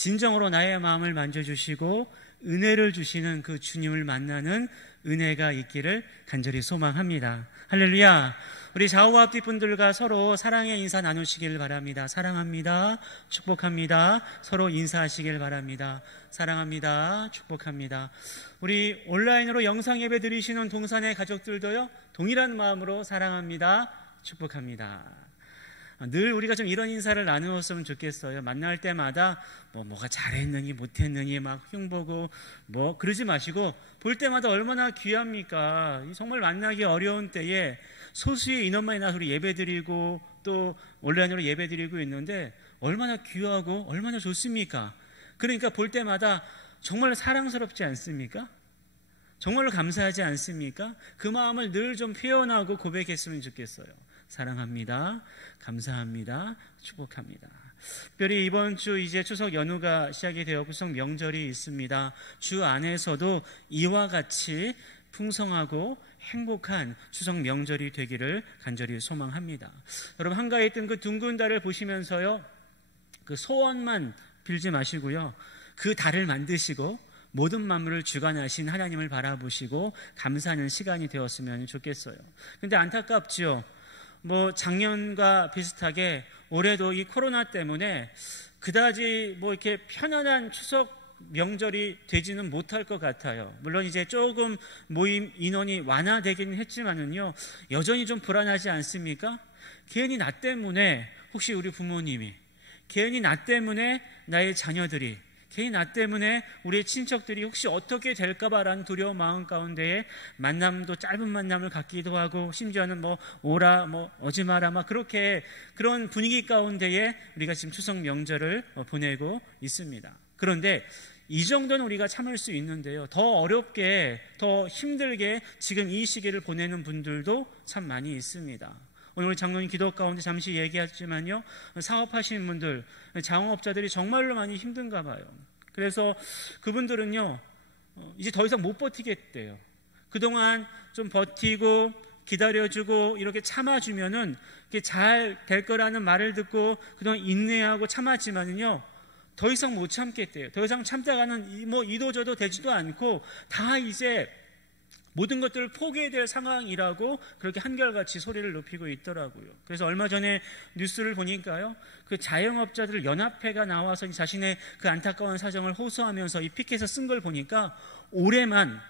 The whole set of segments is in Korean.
진정으로 나의 마음을 만져주시고 은혜를 주시는 그 주님을 만나는 은혜가 있기를 간절히 소망합니다. 할렐루야. 우리 좌우와 앞뒤 분들과 서로 사랑의 인사 나누시길 바랍니다. 사랑합니다. 축복합니다. 서로 인사하시길 바랍니다. 사랑합니다. 축복합니다. 우리 온라인으로 영상 예배 드리시는 동산의 가족들도요, 동일한 마음으로 사랑합니다. 축복합니다. 늘 우리가 좀 이런 인사를 나누었으면 좋겠어요. 만날 때마다 뭐가 잘했느니 못했느니 막 흉보고 그러지 마시고, 볼 때마다 얼마나 귀합니까? 정말 만나기 어려운 때에 소수의 인원만이나 우리 예배드리고 또 온라인으로 예배드리고 있는데 얼마나 귀하고 얼마나 좋습니까? 그러니까 볼 때마다 정말 사랑스럽지 않습니까? 정말로 감사하지 않습니까? 그 마음을 늘 좀 표현하고 고백했으면 좋겠어요. 사랑합니다. 감사합니다. 축복합니다. 특별히 이번 주 이제 추석 연휴가 시작이 되었고 추석 명절이 있습니다. 주 안에서도 이와 같이 풍성하고 행복한 추석 명절이 되기를 간절히 소망합니다. 여러분, 한가에 있던 그 둥근 달을 보시면서요, 그 소원만 빌지 마시고요, 그 달을 만드시고 모든 만물을 주관하신 하나님을 바라보시고 감사하는 시간이 되었으면 좋겠어요. 근데 안타깝지요. 작년과 비슷하게 올해도 이 코로나 때문에 그다지 이렇게 편안한 추석 명절이 되지는 못할 것 같아요. 물론 이제 조금 모임 인원이 완화되기는 했지만은요, 여전히 좀 불안하지 않습니까? 괜히 나 때문에, 혹시 우리 부모님이, 괜히 나 때문에 나의 자녀들이, 괜히 나 때문에 우리의 친척들이 혹시 어떻게 될까봐라는 두려운 마음 가운데에 만남도 짧은 만남을 갖기도 하고, 심지어는 오라 오지 마라 그렇게 그런 분위기 가운데에 우리가 지금 추석 명절을 보내고 있습니다. 그런데 이 정도는 우리가 참을 수 있는데요, 더 어렵게 더 힘들게 지금 이 시기를 보내는 분들도 참 많이 있습니다. 오늘 장로님 기도 가운데 잠시 얘기했지만요, 사업하시는 분들, 자영업자들이 정말로 많이 힘든가 봐요. 그래서 그분들은요, 이제 더 이상 못 버티겠대요. 그동안 좀 버티고 기다려주고 이렇게 참아주면은 잘 될 거라는 말을 듣고 그동안 인내하고 참았지만은요, 더 이상 못 참겠대요. 더 이상 참다가는 이도저도 되지도 않고 다 이제 모든 것들을 포기해야 될 상황이라고 그렇게 한결같이 소리를 높이고 있더라고요. 그래서 얼마 전에 뉴스를 보니까요, 그 자영업자들 연합회가 나와서 자신의 그 안타까운 사정을 호소하면서 이 피켓을 쓴 걸 보니까 올해만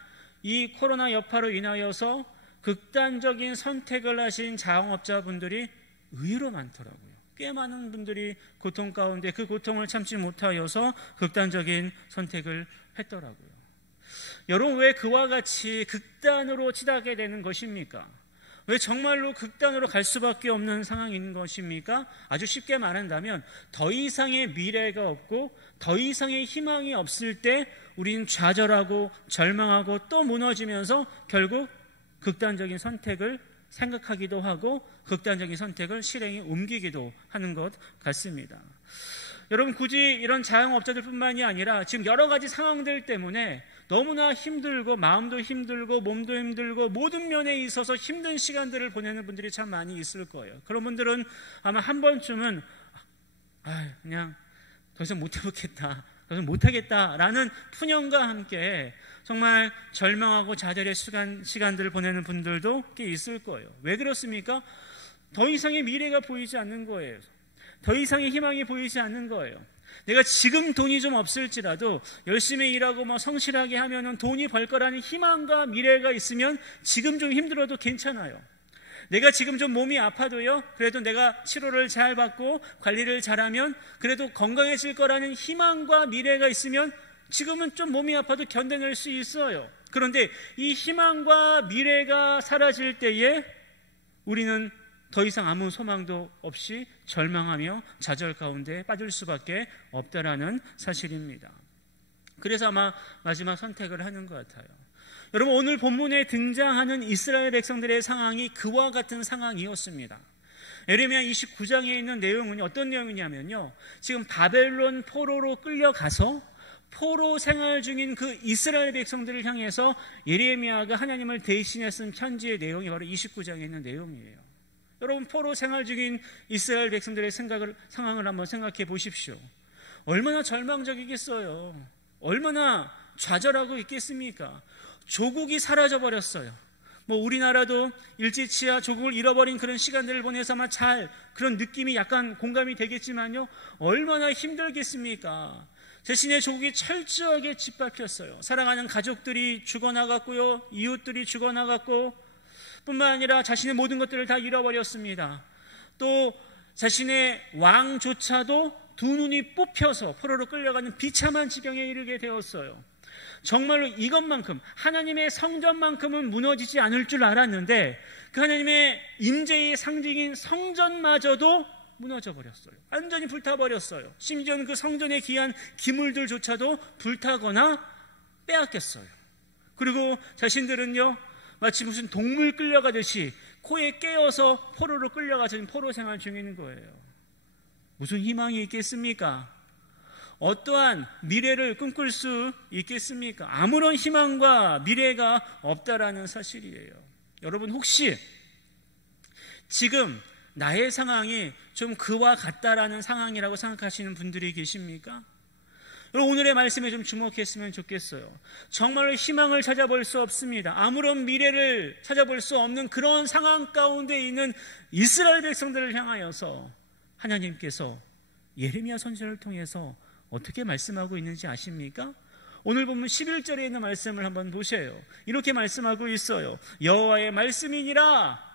이 코로나 여파로 인하여서 극단적인 선택을 하신 자영업자분들이 의외로 많더라고요. 꽤 많은 분들이 고통 가운데 그 고통을 참지 못하여서 극단적인 선택을 했더라고요. 여러분, 왜 그와 같이 극단으로 치닫게 되는 것입니까? 왜 정말로 극단으로 갈 수밖에 없는 상황인 것입니까? 아주 쉽게 말한다면 더 이상의 미래가 없고 더 이상의 희망이 없을 때 우리는 좌절하고 절망하고 또 무너지면서 결국 극단적인 선택을 생각하기도 하고 극단적인 선택을 실행에 옮기기도 하는 것 같습니다. 여러분, 굳이 이런 자영업자들뿐만이 아니라 지금 여러 가지 상황들 때문에 너무나 힘들고 마음도 힘들고 몸도 힘들고 모든 면에 있어서 힘든 시간들을 보내는 분들이 참 많이 있을 거예요. 그런 분들은 아마 한 번쯤은 그냥 더 이상 못 해보겠다, 더 이상 못하겠다라는 푸념과 함께 정말 절망하고 좌절의 시간들을 보내는 분들도 꽤 있을 거예요. 왜 그렇습니까? 더 이상의 미래가 보이지 않는 거예요. 더 이상의 희망이 보이지 않는 거예요. 내가 지금 돈이 좀 없을지라도 열심히 일하고 성실하게 하면은 돈이 벌 거라는 희망과 미래가 있으면 지금 좀 힘들어도 괜찮아요. 내가 지금 좀 몸이 아파도요, 그래도 내가 치료를 잘 받고 관리를 잘하면 그래도 건강해질 거라는 희망과 미래가 있으면 지금은 좀 몸이 아파도 견뎌낼 수 있어요. 그런데 이 희망과 미래가 사라질 때에 우리는 더 이상 아무 소망도 없이 절망하며 좌절 가운데 빠질 수밖에 없다라는 사실입니다. 그래서 아마 마지막 선택을 하는 것 같아요. 여러분, 오늘 본문에 등장하는 이스라엘 백성들의 상황이 그와 같은 상황이었습니다. 예레미야 29장에 있는 내용은 어떤 내용이냐면요, 지금 바벨론 포로로 끌려가서 포로 생활 중인 그 이스라엘 백성들을 향해서 예레미야가 하나님을 대신해 쓴 편지의 내용이 바로 29장에 있는 내용이에요. 여러분, 포로 생활 중인 이스라엘 백성들의 상황을 한번 생각해 보십시오. 얼마나 절망적이겠어요. 얼마나 좌절하고 있겠습니까? 조국이 사라져버렸어요. 우리나라도 일제치하 조국을 잃어버린 그런 시간들을 보내서 아마 그런 느낌이 약간 공감이 되겠지만요, 얼마나 힘들겠습니까? 자신의 조국이 철저하게 짓밟혔어요. 사랑하는 가족들이 죽어나갔고요, 이웃들이 죽어나갔고, 뿐만 아니라 자신의 모든 것들을 다 잃어버렸습니다. 또 자신의 왕조차도 두 눈이 뽑혀서 포로로 끌려가는 비참한 지경에 이르게 되었어요. 정말로 이것만큼, 하나님의 성전만큼은 무너지지 않을 줄 알았는데 그 하나님의 임재의 상징인 성전마저도 무너져 버렸어요. 완전히 불타버렸어요. 심지어는 그 성전에 귀한 기물들조차도 불타거나 빼앗겼어요. 그리고 자신들은요, 마치 무슨 동물 끌려가듯이 코에 깨어서 포로로 끌려가서 포로 생활 중인 거예요. 무슨 희망이 있겠습니까? 어떠한 미래를 꿈꿀 수 있겠습니까? 아무런 희망과 미래가 없다라는 사실이에요. 여러분, 혹시 지금 나의 상황이 좀 그와 같다라는 상황이라고 생각하시는 분들이 계십니까? 여러분, 오늘의 말씀에 좀 주목했으면 좋겠어요. 정말로 희망을 찾아볼 수 없습니다. 아무런 미래를 찾아볼 수 없는 그런 상황 가운데 있는 이스라엘 백성들을 향하여서 하나님께서 예레미야 선지자를 통해서 어떻게 말씀하고 있는지 아십니까? 오늘 보면 11절에 있는 말씀을 한번 보세요. 이렇게 말씀하고 있어요. 여호와의 말씀이니라.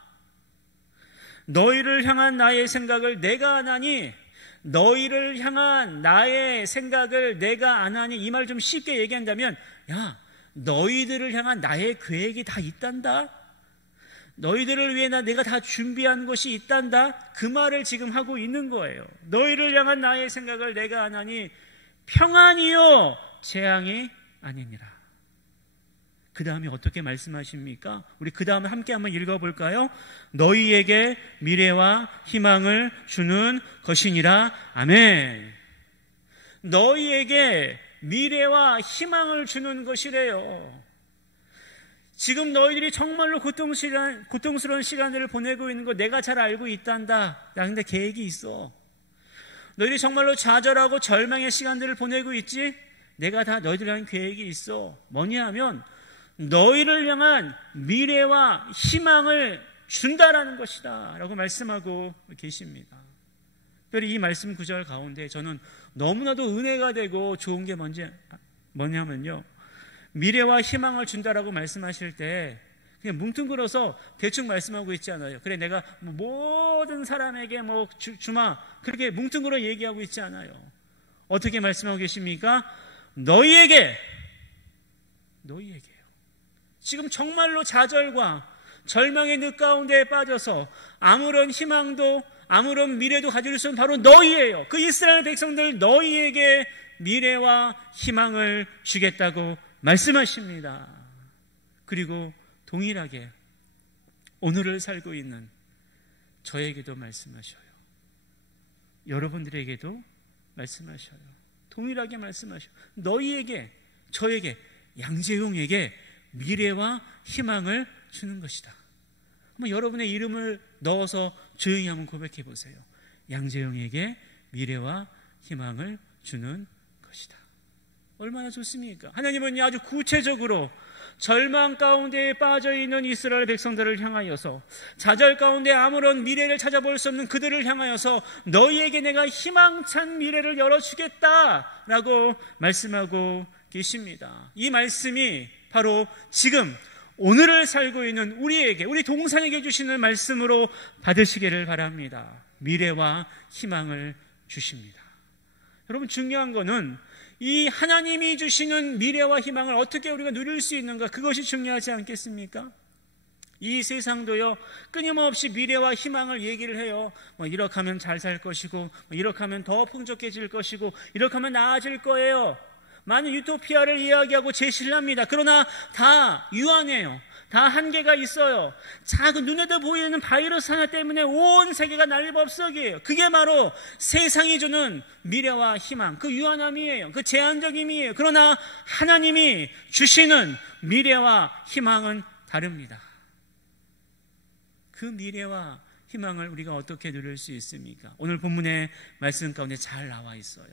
너희를 향한 나의 생각을 내가 아나니, 너희를 향한 나의 생각을 내가 아나니, 이 말 좀 쉽게 얘기한다면, 너희들을 향한 나의 계획이 다 있단다. 너희들을 위해 내가 다 준비한 것이 있단다. 그 말을 지금 하고 있는 거예요. 너희를 향한 나의 생각을 내가 아나니 평안이요 재앙이 아니니라. 그 다음에 어떻게 말씀하십니까? 우리 그 다음에 함께 한번 읽어볼까요? 너희에게 미래와 희망을 주는 것이니라. 아멘. 너희에게 미래와 희망을 주는 것이래요. 지금 너희들이 정말로 고통스러운 시간들을 보내고 있는 거 내가 잘 알고 있단다. 근데 계획이 있어. 너희들이 정말로 좌절하고 절망의 시간들을 보내고 있지? 내가 다 너희들 향한 계획이 있어. 뭐냐 하면 너희를 향한 미래와 희망을 준다라는 것이다 라고 말씀하고 계십니다. 특별히 이 말씀 구절 가운데 저는 너무나도 은혜가 되고 좋은 게 뭐냐면요, 미래와 희망을 준다라고 말씀하실 때 그냥 뭉뚱그려서 대충 말씀하고 있지 않아요. 그래, 내가 모든 사람에게 주마, 그렇게 뭉뚱그려 얘기하고 있지 않아요. 어떻게 말씀하고 계십니까? 너희에게요. 지금 정말로 좌절과 절망의 늪 가운데 빠져서 아무런 희망도 아무런 미래도 가질 수 없는 바로 너희예요. 그 이스라엘 백성들, 너희에게 미래와 희망을 주겠다고 말씀하십니다. 그리고 동일하게 오늘을 살고 있는 저에게도 말씀하셔요. 여러분들에게도 말씀하셔요. 동일하게 말씀하셔요. 너희에게, 저에게, 양재용에게 미래와 희망을 주는 것이다. 한번 여러분의 이름을 넣어서 조용히 한번 고백해 보세요. 양재용에게 미래와 희망을 주는 것이다. 얼마나 좋습니까? 하나님은 아주 구체적으로 절망 가운데 빠져있는 이스라엘 백성들을 향하여서, 좌절 가운데 아무런 미래를 찾아볼 수 없는 그들을 향하여서 너희에게 내가 희망찬 미래를 열어주겠다라고 말씀하고 계십니다. 이 말씀이 바로 지금 오늘을 살고 있는 우리에게, 우리 동산에게 주시는 말씀으로 받으시기를 바랍니다. 미래와 희망을 주십니다. 여러분, 중요한 거는 이 하나님이 주시는 미래와 희망을 어떻게 우리가 누릴 수 있는가, 그것이 중요하지 않겠습니까? 이 세상도요, 끊임없이 미래와 희망을 얘기를 해요. 이렇게 하면 잘 살 것이고, 이렇게 하면 더 풍족해질 것이고, 이렇게 하면 나아질 거예요. 많은 유토피아를 이야기하고 제시를 합니다. 그러나 다 유한해요. 다 한계가 있어요. 작은 눈에도 보이는 바이러스 하나 때문에 온 세계가 난리법석이에요. 그게 바로 세상이 주는 미래와 희망, 그 유한함이에요. 그 제한적임이에요. 그러나 하나님이 주시는 미래와 희망은 다릅니다. 그 미래와 희망을 우리가 어떻게 누릴 수 있습니까? 오늘 본문의 말씀 가운데 잘 나와 있어요.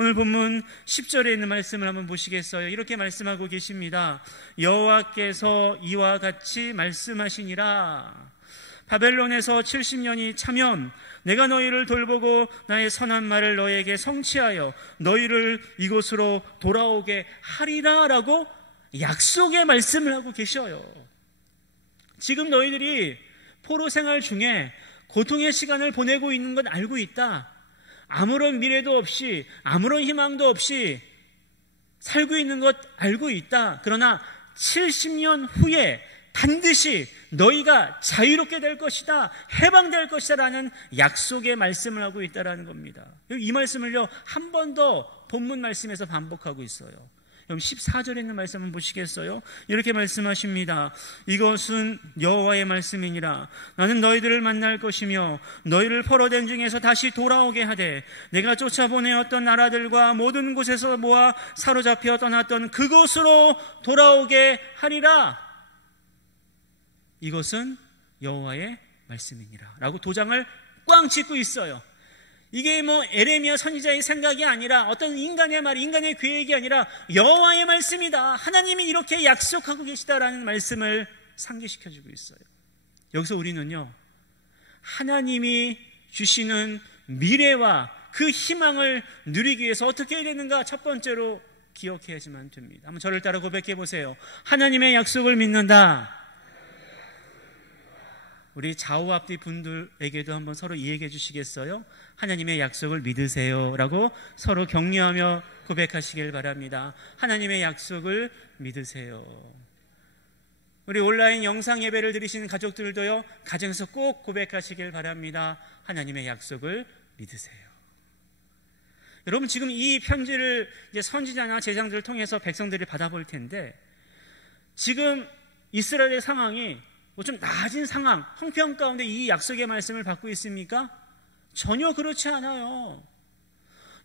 오늘 본문 10절에 있는 말씀을 한번 보시겠어요? 이렇게 말씀하고 계십니다. 여호와께서 이와 같이 말씀하시니라. 바벨론에서 70년이 차면 내가 너희를 돌보고 나의 선한 말을 너희에게 성취하여 너희를 이곳으로 돌아오게 하리라 라고 약속의 말씀을 하고 계셔요. 지금 너희들이 포로 생활 중에 고통의 시간을 보내고 있는 건 알고 있다. 아무런 미래도 없이 아무런 희망도 없이 살고 있는 것 알고 있다. 그러나 70년 후에 반드시 너희가 자유롭게 될 것이다, 해방될 것이다 라는 약속의 말씀을 하고 있다는 겁니다. 이 말씀을요 한 번 더 본문 말씀에서 반복하고 있어요. 그럼 14절에 있는 말씀 한번 보시겠어요? 이렇게 말씀하십니다. 이것은 여호와의 말씀이니라. 나는 너희들을 만날 것이며 너희를 포로된 중에서 다시 돌아오게 하되 내가 쫓아보내었던 나라들과 모든 곳에서 모아 사로잡혀 떠났던 그곳으로 돌아오게 하리라. 이것은 여호와의 말씀이니라 라고 도장을 꽝 찍고 있어요. 이게 뭐 에레미야 선지자의 생각이 아니라 어떤 인간의 말, 인간의 계획이 아니라 여호와의 말씀이다. 하나님이 이렇게 약속하고 계시다라는 말씀을 상기시켜주고 있어요. 여기서 우리는요 하나님이 주시는 미래와 그 희망을 누리기 위해서 어떻게 해야 되는가 첫 번째로 기억해야지만 됩니다. 한번 저를 따라 고백해 보세요. 하나님의 약속을 믿는다. 우리 좌우 앞뒤 분들에게도 한번 서로 이야기해 주시겠어요? 하나님의 약속을 믿으세요 라고 서로 격려하며 고백하시길 바랍니다. 하나님의 약속을 믿으세요. 우리 온라인 영상 예배를 드리시는 가족들도요 가정에서 꼭 고백하시길 바랍니다. 하나님의 약속을 믿으세요. 여러분 지금 이 편지를 이제 선지자나 제장들을 통해서 백성들이 받아볼 텐데 지금 이스라엘의 상황이 좀 나아진 상황, 형편 가운데 이 약속의 말씀을 받고 있습니까? 전혀 그렇지 않아요.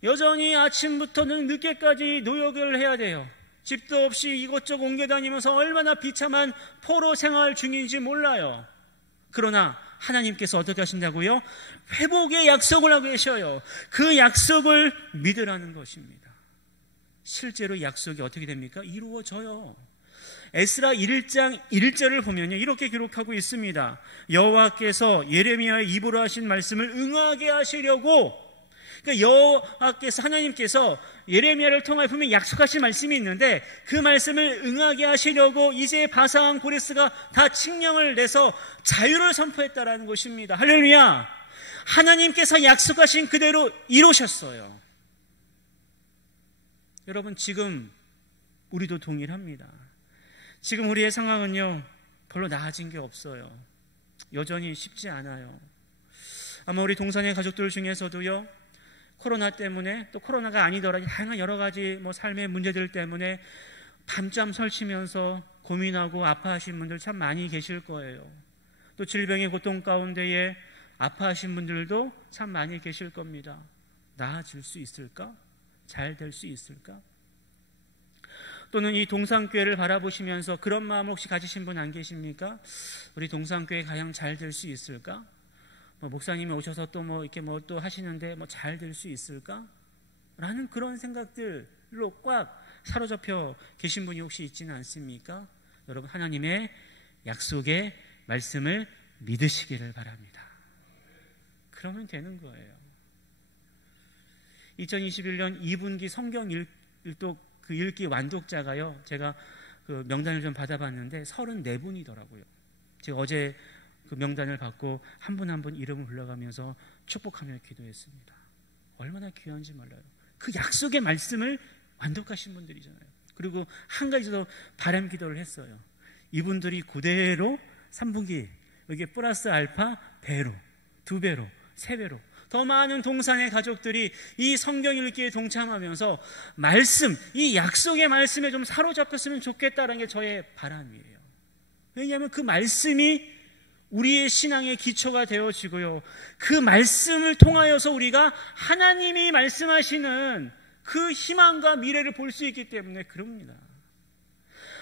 여전히 아침부터는 늦게까지 노역을 해야 돼요. 집도 없이 이곳저곳 옮겨 다니면서 얼마나 비참한 포로 생활 중인지 몰라요. 그러나 하나님께서 어떻게 하신다고요? 회복의 약속을 하고 계셔요. 그 약속을 믿으라는 것입니다. 실제로 약속이 어떻게 됩니까? 이루어져요. 에스라 1장 1절을 보면요 이렇게 기록하고 있습니다. 여호와께서 예레미야의 입으로 하신 말씀을 응하게 하시려고, 그러니까 여호와께서 하나님께서 예레미야를 통해 보면 약속하신 말씀이 있는데 그 말씀을 응하게 하시려고 이제 바사왕 고레스가 다 칙령을 내서 자유를 선포했다라는 것입니다. 할렐루야. 하나님께서 약속하신 그대로 이루셨어요. 여러분 지금 우리도 동일합니다. 지금 우리의 상황은요 별로 나아진 게 없어요. 여전히 쉽지 않아요. 아마 우리 동산의 가족들 중에서도요 코로나 때문에 또 코로나가 아니더라도 다양한 여러 가지 삶의 문제들 때문에 밤잠 설치면서 고민하고 아파하신 분들 참 많이 계실 거예요. 또 질병의 고통 가운데에 아파하신 분들도 참 많이 계실 겁니다. 나아질 수 있을까? 잘 될 수 있을까? 또는 이 동산교회를 바라보시면서 그런 마음을 혹시 가지신 분 안 계십니까? 우리 동산교회 가장 잘 될 수 있을까? 목사님이 오셔서 또 이렇게 또 하시는데 잘 될 수 있을까? 라는 그런 생각들로 꽉 사로잡혀 계신 분이 혹시 있지는 않습니까? 여러분 하나님의 약속의 말씀을 믿으시기를 바랍니다. 그러면 되는 거예요. 2021년 2분기 성경 일독 그 읽기 완독자가요 제가 그 명단을 좀 받아봤는데 34분이더라고요. 제가 어제 그 명단을 받고 한 분 한 분 이름을 불러가면서 축복하며 기도했습니다. 얼마나 귀한지 몰라요. 그 약속의 말씀을 완독하신 분들이잖아요. 그리고 한 가지 더 바람 기도를 했어요. 이분들이 그대로 3분기 여기에 플러스 알파 배로, 2배로, 3배로 더 많은 동산의 가족들이 이 성경 읽기에 동참하면서 말씀, 이 약속의 말씀에 좀 사로잡혔으면 좋겠다는 게 저의 바람이에요. 왜냐하면 그 말씀이 우리의 신앙의 기초가 되어지고요 그 말씀을 통하여서 우리가 하나님이 말씀하시는 그 희망과 미래를 볼 수 있기 때문에 그럽니다.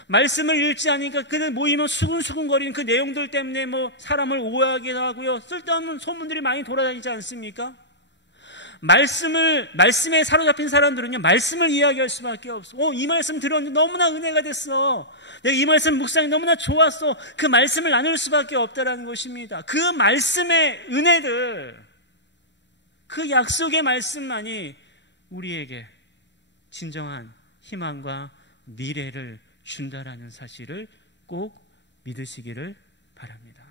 말씀을 읽지 않으니까 그들 모이면 수근수근거리는 그 내용들 때문에 사람을 오해하기도 하고요 쓸데없는 소문들이 많이 돌아다니지 않습니까? 말씀에 사로잡힌 사람들은요, 말씀을 이야기할 수밖에 없어. 이 말씀 들었는데 너무나 은혜가 됐어. 내가 이 말씀 묵상이 너무나 좋았어. 그 말씀을 나눌 수밖에 없다라는 것입니다. 그 말씀의 은혜들, 그 약속의 말씀만이 우리에게 진정한 희망과 미래를 준다라는 사실을 꼭 믿으시기를 바랍니다.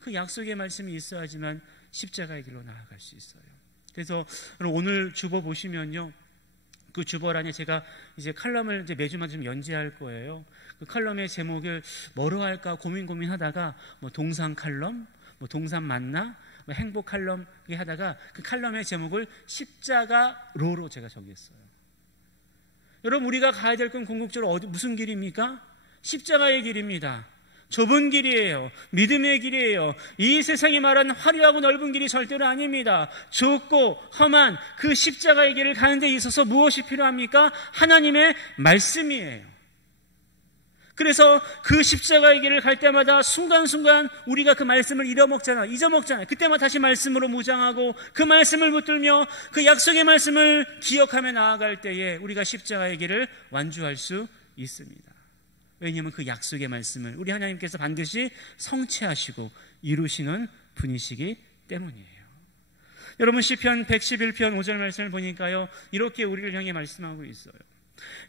그 약속의 말씀이 있어야지만 십자가의 길로 나아갈 수 있어요. 그래서 오늘 주보 보시면요, 그 주보란에 제가 이제 칼럼을 이제 매주마다 좀 연재할 거예요. 그 칼럼의 제목을 뭐로 할까 고민하다가 뭐 동상 칼럼, 뭐 동산 만나, 뭐 행복 칼럼 하다가 그 칼럼의 제목을 십자가로로 제가 정했어요. 여러분, 우리가 가야 될 건 궁극적으로 무슨 길입니까? 십자가의 길입니다. 좁은 길이에요. 믿음의 길이에요. 이 세상이 말하는 화려하고 넓은 길이 절대로 아닙니다. 좁고 험한 그 십자가의 길을 가는 데 있어서 무엇이 필요합니까? 하나님의 말씀이에요. 그래서 그 십자가의 길을 갈 때마다 순간순간 우리가 그 말씀을 잊어먹잖아요. 그때마다 다시 말씀으로 무장하고 그 말씀을 붙들며 그 약속의 말씀을 기억하며 나아갈 때에 우리가 십자가의 길을 완주할 수 있습니다. 왜냐하면 그 약속의 말씀을 우리 하나님께서 반드시 성취하시고 이루시는 분이시기 때문이에요. 여러분, 시편 111편 5절 말씀을 보니까요, 이렇게 우리를 향해 말씀하고 있어요.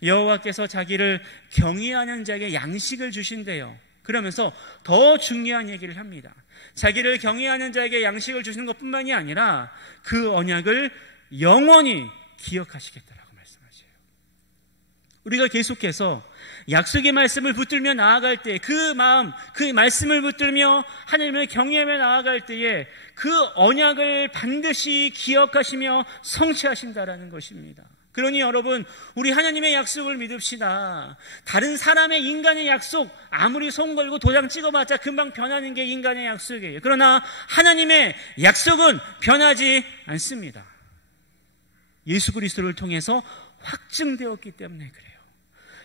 여호와께서 자기를 경외하는 자에게 양식을 주신대요. 그러면서 더 중요한 얘기를 합니다. 자기를 경외하는 자에게 양식을 주시는 것뿐만이 아니라 그 언약을 영원히 기억하시겠다라고 말씀하세요. 우리가 계속해서 약속의 말씀을 붙들며 나아갈 때, 그 마음, 그 말씀을 붙들며 하나님을 경외하며 나아갈 때에 그 언약을 반드시 기억하시며 성취하신다라는 것입니다. 그러니 여러분, 우리 하나님의 약속을 믿읍시다. 다른 사람의 인간의 약속, 아무리 손 걸고 도장 찍어봤자 금방 변하는 게 인간의 약속이에요. 그러나 하나님의 약속은 변하지 않습니다. 예수 그리스도를 통해서 확증되었기 때문에 그래요.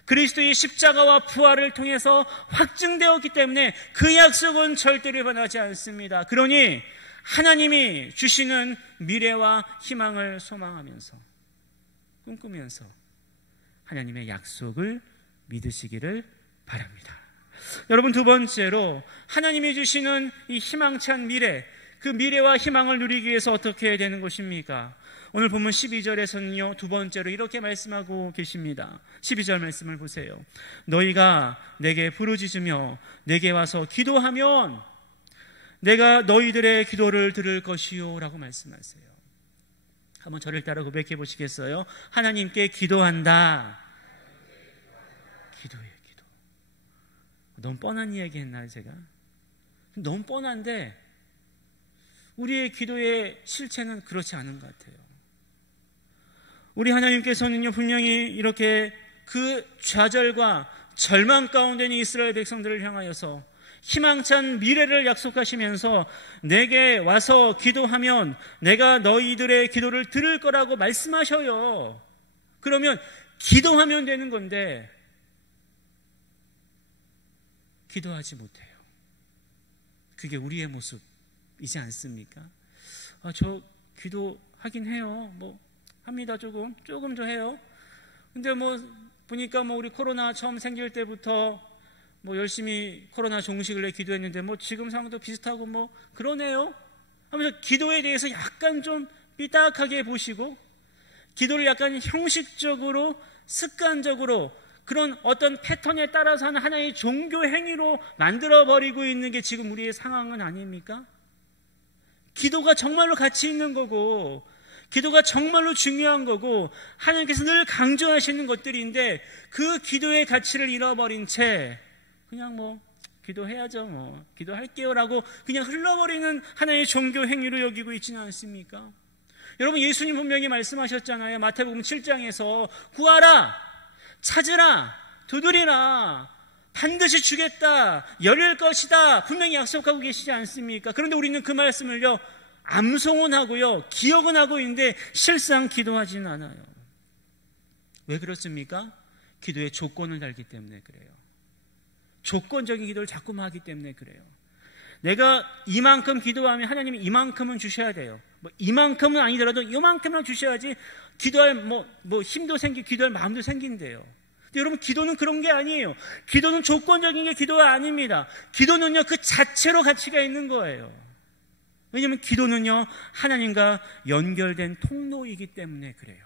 그리스도의 십자가와 부활을 통해서 확증되었기 때문에 그 약속은 절대로 변하지 않습니다. 그러니 하나님이 주시는 미래와 희망을 소망하면서, 꿈꾸면서 하나님의 약속을 믿으시기를 바랍니다. 여러분, 두 번째로 하나님이 주시는 이 희망찬 미래, 그 미래와 희망을 누리기 위해서 어떻게 해야 되는 것입니까? 오늘 본문 12절에서는요, 두 번째로 이렇게 말씀하고 계십니다. 12절 말씀을 보세요. 너희가 내게 부르짖으며 내게 와서 기도하면 내가 너희들의 기도를 들을 것이요 라고 말씀하세요. 한번 저를 따라 고백해 보시겠어요? 하나님께 기도한다. 기도예요, 기도. 너무 뻔한 이야기 했나요, 제가? 너무 뻔한데 우리의 기도의 실체는 그렇지 않은 것 같아요. 우리 하나님께서는요, 분명히 이렇게 그 좌절과 절망 가운데 있는 이스라엘 백성들을 향하여서 희망찬 미래를 약속하시면서 내게 와서 기도하면 내가 너희들의 기도를 들을 거라고 말씀하셔요. 그러면 기도하면 되는 건데 기도하지 못해요. 그게 우리의 모습이지 않습니까? 저 기도하긴 해요. 합니다. 조금 좀 해요. 근데 보니까 우리 코로나 처음 생길 때부터 열심히 코로나 종식을 내 기도했는데 지금 상황도 비슷하고 그러네요 하면서 기도에 대해서 약간 좀 삐딱하게 보시고 기도를 약간 형식적으로 습관적으로 그런 어떤 패턴에 따라서 하는 하나의 종교 행위로 만들어버리고 있는 게 지금 우리의 상황은 아닙니까? 기도가 정말로 가치 있는 거고 기도가 정말로 중요한 거고 하나님께서 늘 강조하시는 것들인데 그 기도의 가치를 잃어버린 채 그냥 기도해야죠, 기도할게요 라고 그냥 흘러버리는 하나의 종교 행위로 여기고 있지는 않습니까? 여러분, 예수님 분명히 말씀하셨잖아요. 마태복음 7장에서 구하라, 찾으라, 두드리라, 반드시 주겠다, 열릴 것이다 분명히 약속하고 계시지 않습니까? 그런데 우리는 그 말씀을요 암송은 하고요 기억은 하고 있는데 실상 기도하지는 않아요. 왜 그렇습니까? 기도에 조건을 달기 때문에 그래요. 조건적인 기도를 자꾸만 하기 때문에 그래요. 내가 이만큼 기도하면 하나님이 이만큼은 주셔야 돼요. 뭐 이만큼은 아니더라도 이만큼은 주셔야지 기도할 힘도 기도할 마음도 생긴대요. 근데 여러분, 기도는 그런 게 아니에요. 기도는 조건적인 게 기도가 아닙니다. 기도는요, 그 자체로 가치가 있는 거예요. 왜냐하면 기도는요, 하나님과 연결된 통로이기 때문에 그래요.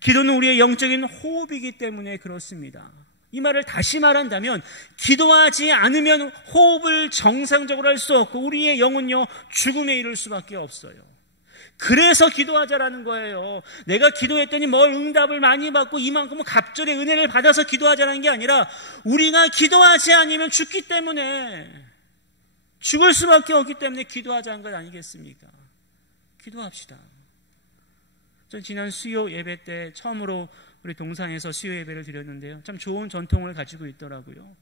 기도는 우리의 영적인 호흡이기 때문에 그렇습니다. 이 말을 다시 말한다면, 기도하지 않으면 호흡을 정상적으로 할 수 없고 우리의 영은요, 죽음에 이를 수밖에 없어요. 그래서 기도하자라는 거예요. 내가 기도했더니 뭘 응답을 많이 받고 이만큼은 갑절의 은혜를 받아서 기도하자는 게 아니라, 우리가 기도하지 않으면 죽기 때문에, 죽을 수밖에 없기 때문에 기도하자는 것 아니겠습니까? 기도합시다. 전 지난 수요 예배 때 처음으로 우리 동산에서 수요 예배를 드렸는데요, 참 좋은 전통을 가지고 있더라고요.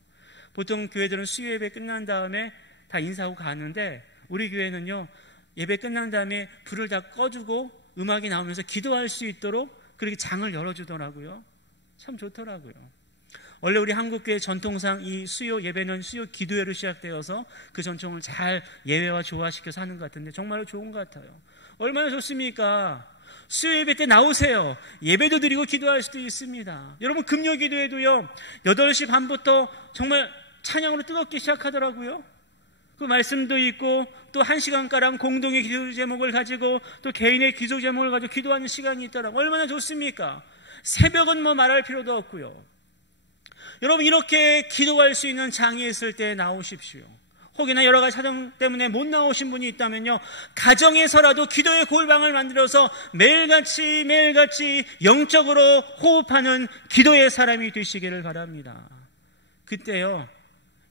보통 교회들은 수요 예배 끝난 다음에 다 인사하고 가는데, 우리 교회는요, 예배 끝난 다음에 불을 다 꺼주고 음악이 나오면서 기도할 수 있도록 그렇게 장을 열어주더라고요. 참 좋더라고요. 원래 우리 한국교회 전통상 이 수요 예배는 수요 기도회로 시작되어서 그 전통을 잘 예배와 조화시켜서 하는 것 같은데, 정말로 좋은 것 같아요. 얼마나 좋습니까? 수요 예배 때 나오세요. 예배도 드리고 기도할 수도 있습니다. 여러분, 금요 기도회도요, 8시 반부터 정말 찬양으로 뜨겁게 시작하더라고요. 그 말씀도 있고, 또 1시간가량 공동의 기도 제목을 가지고, 또 개인의 기도 제목을 가지고 기도하는 시간이 있더라고요. 얼마나 좋습니까? 새벽은 말할 필요도 없고요. 여러분, 이렇게 기도할 수 있는 장이 있을 때 나오십시오. 혹여나 여러 가지 사정 때문에 못 나오신 분이 있다면요, 가정에서라도 기도의 골방을 만들어서 매일같이 영적으로 호흡하는 기도의 사람이 되시기를 바랍니다. 그때요,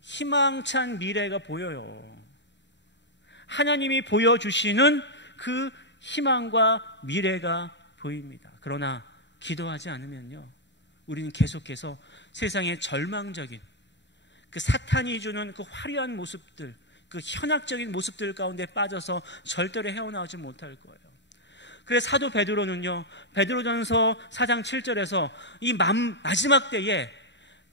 희망찬 미래가 보여요. 하나님이 보여주시는 그 희망과 미래가 보입니다. 그러나 기도하지 않으면요, 우리는 계속해서 세상의 절망적인 그 사탄이 주는 그 화려한 모습들, 그 현학적인 모습들 가운데 빠져서 절대로 헤어나오지 못할 거예요. 그래서 사도 베드로는요, 베드로전서 4장 7절에서 이 마지막 때에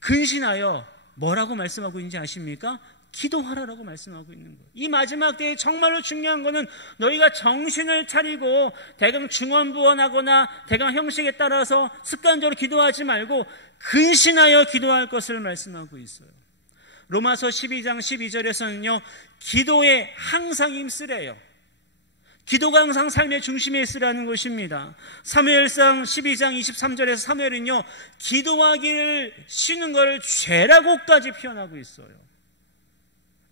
근신하여 뭐라고 말씀하고 있는지 아십니까? 기도하라라고 말씀하고 있는 거예요. 이 마지막 때에 정말로 중요한 거는 너희가 정신을 차리고 대강 중언부언하거나 대강 형식에 따라서 습관적으로 기도하지 말고 근신하여 기도할 것을 말씀하고 있어요. 로마서 12장 12절에서는요, 기도에 항상 힘쓰래요. 기도가 항상 삶의 중심에 있으라는 것입니다. 사무엘상 12장 23절에서 사무엘은요, 기도하기를 쉬는 것을 죄라고까지 표현하고 있어요.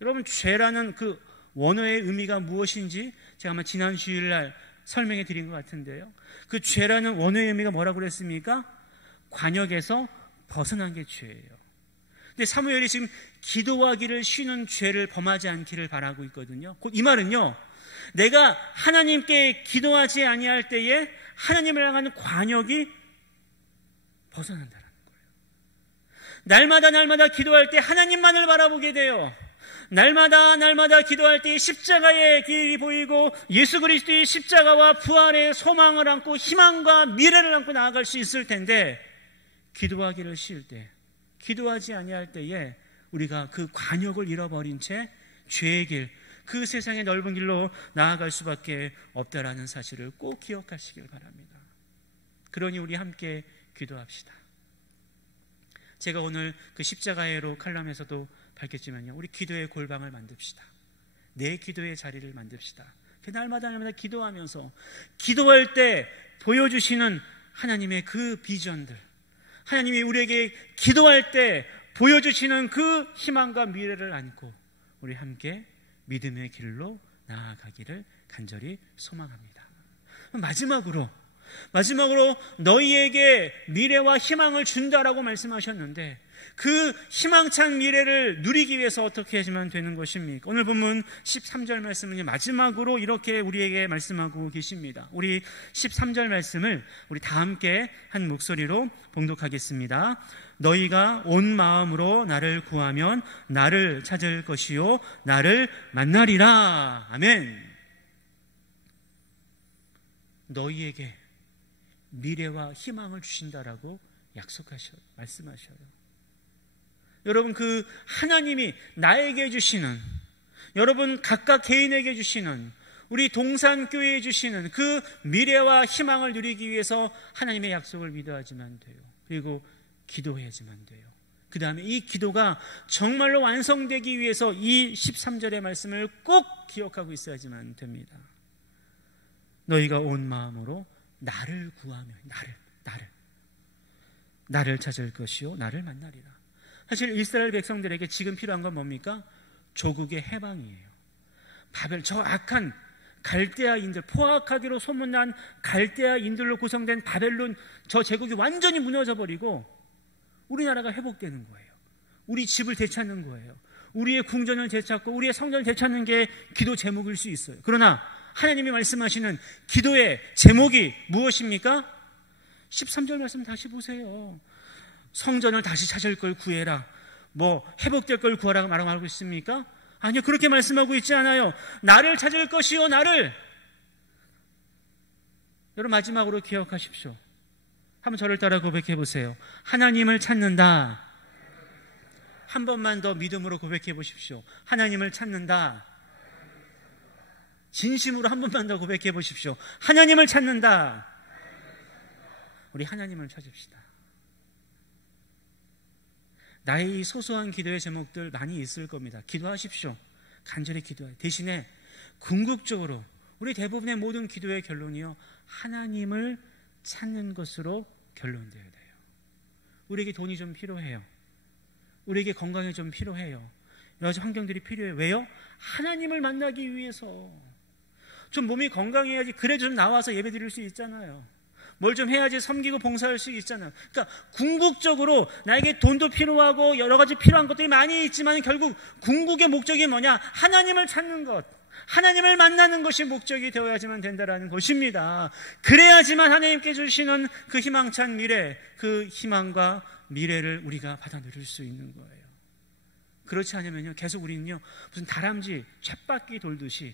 여러분, 죄라는 그 원어의 의미가 무엇인지 제가 아마 지난 주일날 설명해 드린 것 같은데요, 그 죄라는 원어의 의미가 뭐라고 그랬습니까? 관역에서 벗어난 게 죄예요. 근데 사무엘이 지금 기도하기를 쉬는 죄를 범하지 않기를 바라고 있거든요. 곧 이 말은요, 내가 하나님께 기도하지 아니할 때에 하나님을 향하는 관역이 벗어난다는 거예요. 날마다 기도할 때 하나님만을 바라보게 돼요. 날마다 기도할 때 십자가의 길이 보이고 예수 그리스도의 십자가와 부활의 소망을 안고 희망과 미래를 안고 나아갈 수 있을 텐데, 기도하기를 쉴 때, 기도하지 아니할 때에 우리가 그 관역을 잃어버린 채 죄의 길, 그 세상의 넓은 길로 나아갈 수밖에 없다라는 사실을 꼭 기억하시길 바랍니다. 그러니 우리 함께 기도합시다. 제가 오늘 그 십자가의로 칼럼에서도 밝혔지만요, 우리 기도의 골방을 만듭시다. 내 기도의 자리를 만듭시다. 날마다 기도하면서 기도할 때 보여주시는 하나님의 그 비전들, 하나님이 우리에게 기도할 때 보여주시는 그 희망과 미래를 안고 우리 함께 믿음의 길로 나아가기를 간절히 소망합니다. 마지막으로 너희에게 미래와 희망을 준다라고 말씀하셨는데, 그 희망찬 미래를 누리기 위해서 어떻게 하시면 되는 것입니까? 오늘 본문 13절 말씀은 마지막으로 이렇게 우리에게 말씀하고 계십니다. 우리 13절 말씀을 우리 다 함께 한 목소리로 봉독하겠습니다. 너희가 온 마음으로 나를 구하면 나를 찾을 것이요 나를 만나리라. 아멘. 너희에게 미래와 희망을 주신다라고 말씀하셔요. 여러분, 그 하나님이 나에게 주시는, 여러분 각각 개인에게 주시는 우리 동산교회에 주시는 그 미래와 희망을 누리기 위해서 하나님의 약속을 믿어야지만 돼요. 그리고 기도해야지만 돼요. 그 다음에 이 기도가 정말로 완성되기 위해서 이 13절의 말씀을 꼭 기억하고 있어야지만 됩니다. 너희가 온 마음으로 나를 구하며 나를 찾을 것이요 나를 만나리라. 사실 이스라엘 백성들에게 지금 필요한 건 뭡니까? 조국의 해방이에요. 바벨, 저 악한 갈대아인들, 포악하기로 소문난 갈대아인들로 구성된 바벨론 저 제국이 완전히 무너져 버리고 우리나라가 회복되는 거예요. 우리 집을 되찾는 거예요. 우리의 궁전을 되찾고 우리의 성전을 되찾는 게 기도 제목일 수 있어요. 그러나 하나님이 말씀하시는 기도의 제목이 무엇입니까? 13절 말씀 다시 보세요. 성전을 다시 찾을 걸 구해라. 뭐 회복될 걸 구하라고 말하고 있습니까? 아니요, 그렇게 말씀하고 있지 않아요. 나를 찾을 것이요 나를. 여러분 마지막으로 기억하십시오. 한번 저를 따라 고백해 보세요. 하나님을 찾는다. 한 번만 더 믿음으로 고백해 보십시오. 하나님을 찾는다. 진심으로 한 번만 더 고백해 보십시오. 하나님을 찾는다. 우리 하나님을 찾읍시다. 나의 이 소소한 기도의 제목들 많이 있을 겁니다. 기도하십시오. 간절히 기도해요. 대신에 궁극적으로 우리 대부분의 모든 기도의 결론이요, 하나님을 찾는 것으로 결론되어야 돼요. 우리에게 돈이 좀 필요해요. 우리에게 건강이 좀 필요해요. 여러 가지 환경들이 필요해요. 왜요? 하나님을 만나기 위해서. 좀 몸이 건강해야지 그래도 좀 나와서 예배 드릴 수 있잖아요. 뭘 좀 해야지 섬기고 봉사할 수 있잖아요. 그러니까 궁극적으로 나에게 돈도 필요하고 여러 가지 필요한 것들이 많이 있지만 결국 궁극의 목적이 뭐냐? 하나님을 찾는 것, 하나님을 만나는 것이 목적이 되어야지만 된다라는 것입니다. 그래야지만 하나님께 주시는 그 희망찬 미래, 그 희망과 미래를 우리가 받아 누릴 수 있는 거예요. 그렇지 않으면요, 계속 우리는요 무슨 다람쥐 쳇바퀴 돌듯이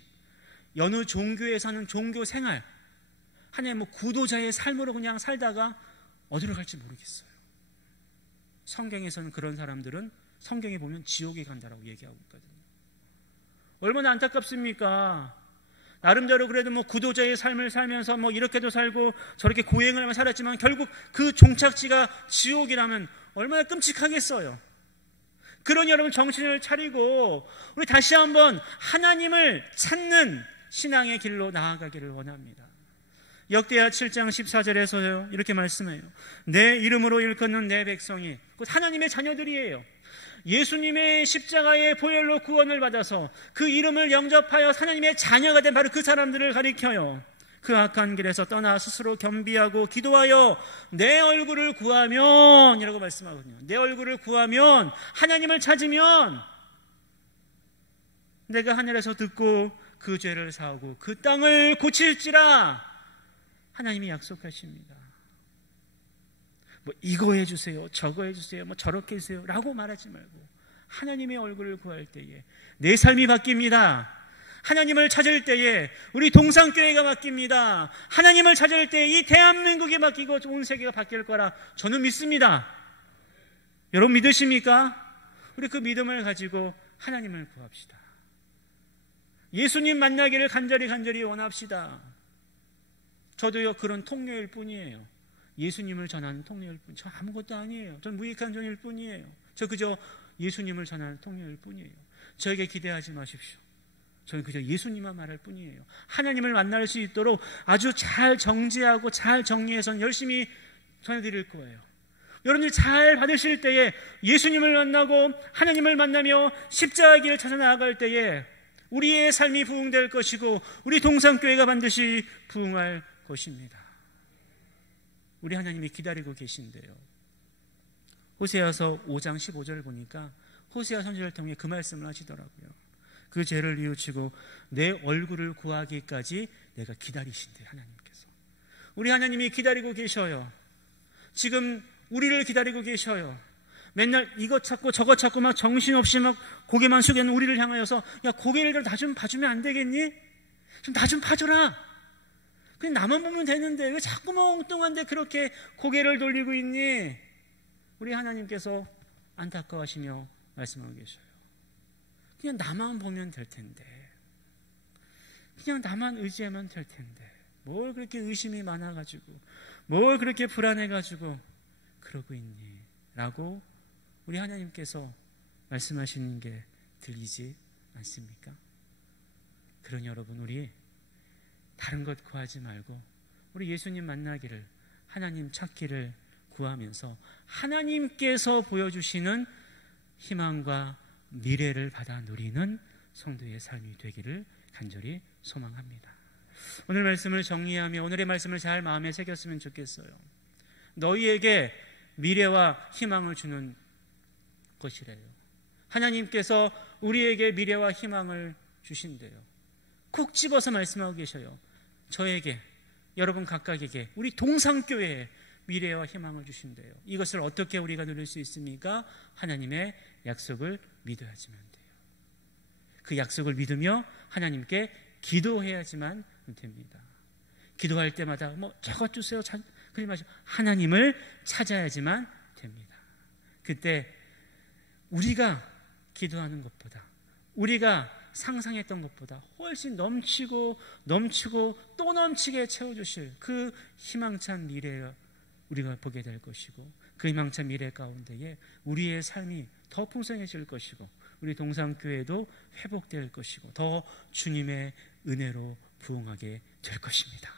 여느 종교에 사는 종교 생활, 하나님 뭐 구도자의 삶으로 그냥 살다가 어디로 갈지 모르겠어요. 성경에서는 그런 사람들은 성경에 보면 지옥에 간다라고 얘기하고 있거든요. 얼마나 안타깝습니까? 나름대로 그래도 뭐 구도자의 삶을 살면서 뭐 이렇게도 살고 저렇게 고행을 하며 살았지만 결국 그 종착지가 지옥이라면 얼마나 끔찍하겠어요. 그러니 여러분 정신을 차리고 우리 다시 한번 하나님을 찾는 신앙의 길로 나아가기를 원합니다. 역대하 7장 14절에서요 이렇게 말씀해요. 내 이름으로 일컫는 내 백성이 곧 하나님의 자녀들이에요. 예수님의 십자가의 보혈로 구원을 받아서 그 이름을 영접하여 하나님의 자녀가 된 바로 그 사람들을 가리켜요. 그 악한 길에서 떠나 스스로 겸비하고 기도하여 내 얼굴을 구하면 이라고 말씀하거든요. 내 얼굴을 구하면, 하나님을 찾으면 내가 하늘에서 듣고 그 죄를 사하고 그 땅을 고칠지라 하나님이 약속하십니다. 뭐 이거 해주세요, 저거 해주세요, 뭐 저렇게 해주세요 라고 말하지 말고 하나님의 얼굴을 구할 때에 내 삶이 바뀝니다. 하나님을 찾을 때에 우리 동산교회가 바뀝니다. 하나님을 찾을 때에 이 대한민국이 바뀌고 온 세계가 바뀔 거라 저는 믿습니다. 여러분 믿으십니까? 우리 그 믿음을 가지고 하나님을 구합시다. 예수님 만나기를 간절히 원합시다. 저도요 그런 통로일 뿐이에요. 예수님을 전하는 통로일 뿐. 저 아무것도 아니에요. 전 무익한 종일 뿐이에요. 저 그저 예수님을 전하는 통로일 뿐이에요. 저에게 기대하지 마십시오. 저는 그저 예수님만 말할 뿐이에요. 하나님을 만날 수 있도록 아주 잘 정제하고 잘 정리해서 열심히 전해드릴 거예요. 여러분들이 잘 받으실 때에 예수님을 만나고 하나님을 만나며 십자가의 길을 찾아 나아갈 때에 우리의 삶이 부흥될 것이고 우리 동산교회가 반드시 부흥할 것입니다. 우리 하나님이 기다리고 계신데요. 호세아서 5장 15절을 보니까 호세아 선지자를 통해 그 말씀을 하시더라고요. 그 죄를 뉘우치고 내 얼굴을 구하기까지 내가 기다리신대. 하나님께서 우리 하나님이 기다리고 계셔요. 지금 우리를 기다리고 계셔요. 맨날 이것 찾고 저것 찾고 막 정신없이 막 고개만 숙이는 우리를 향하여서 야 고개를 다 좀 봐주면 안 되겠니? 좀 나 좀 봐줘라. 그냥 나만 보면 되는데 왜 자꾸만 엉뚱한데 그렇게 고개를 돌리고 있니? 우리 하나님께서 안타까워하시며 말씀하고 계셔요. 그냥 나만 보면 될 텐데 그냥 나만 의지하면 될 텐데 뭘 그렇게 의심이 많아가지고 뭘 그렇게 불안해가지고 그러고 있니? 라고 우리 하나님께서 말씀하시는 게 들리지 않습니까? 그러니 여러분, 우리 다른 것 구하지 말고 우리 예수님 만나기를, 하나님 찾기를 구하면서 하나님께서 보여주시는 희망과 미래를 받아 누리는 성도의 삶이 되기를 간절히 소망합니다. 오늘 말씀을 정리하며 오늘의 말씀을 잘 마음에 새겼으면 좋겠어요. 너희에게 미래와 희망을 주는 것이래요. 하나님께서 우리에게 미래와 희망을 주신대요. 콕 집어서 말씀하고 계셔요. 저에게, 여러분 각각에게, 우리 동상교회에 미래와 희망을 주신대요. 이것을 어떻게 우리가 누릴 수 있습니까? 하나님의 약속을 믿어야지만 돼요. 그 약속을 믿으며 하나님께 기도해야지만 됩니다. 기도할 때마다 저것 주세요, 그러지 마시고 하나님을 찾아야지만 됩니다. 그때 우리가 기도하는 것보다, 우리가 상상했던 것보다 훨씬 넘치고 또 넘치게 채워주실 그 희망찬 미래를 우리가 보게 될 것이고, 그 희망찬 미래 가운데에 우리의 삶이 더 풍성해질 것이고, 우리 동상교회도 회복될 것이고, 더 주님의 은혜로 부흥하게 될 것입니다.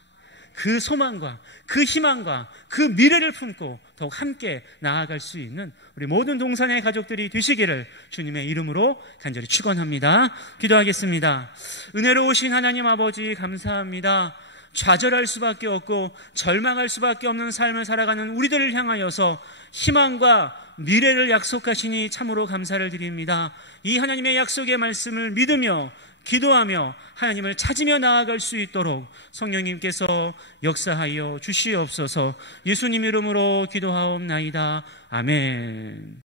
그 소망과 그 희망과 그 미래를 품고 더욱 함께 나아갈 수 있는 우리 모든 동산의 가족들이 되시기를 주님의 이름으로 간절히 축원합니다. 기도하겠습니다. 은혜로우신 하나님 아버지, 감사합니다. 좌절할 수밖에 없고 절망할 수밖에 없는 삶을 살아가는 우리들을 향하여서 희망과 미래를 약속하시니 참으로 감사를 드립니다. 이 하나님의 약속의 말씀을 믿으며 기도하며 하나님을 찾으며 나아갈 수 있도록 성령님께서 역사하여 주시옵소서. 예수님 이름으로 기도하옵나이다. 아멘.